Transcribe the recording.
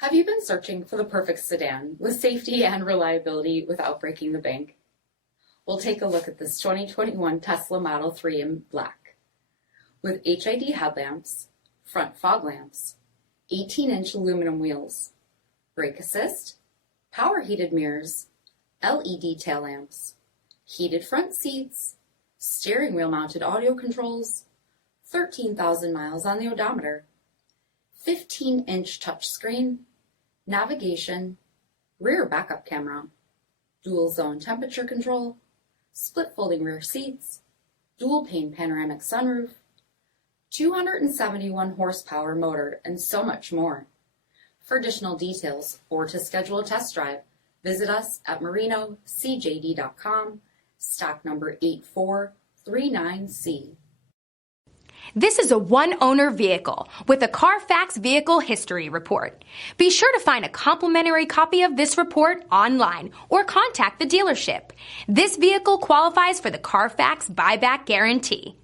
Have you been searching for the perfect sedan with safety and reliability without breaking the bank? We'll take a look at this 2021 Tesla Model 3 in black. With HID headlamps, front fog lamps, 18-inch aluminum wheels, brake assist, power heated mirrors, LED tail lamps, heated front seats, steering wheel mounted audio controls, 13,000 miles on the odometer, 15-inch touchscreen, navigation, rear backup camera, dual zone temperature control, split folding rear seats, dual pane panoramic sunroof, 271 horsepower motor, and so much more. For additional details or to schedule a test drive, visit us at marinocjd.com, stock number 8439C. This is a one-owner vehicle with a CARFAX Vehicle History Report. Be sure to find a complimentary copy of this report online or contact the dealership. This vehicle qualifies for the CARFAX Buyback Guarantee.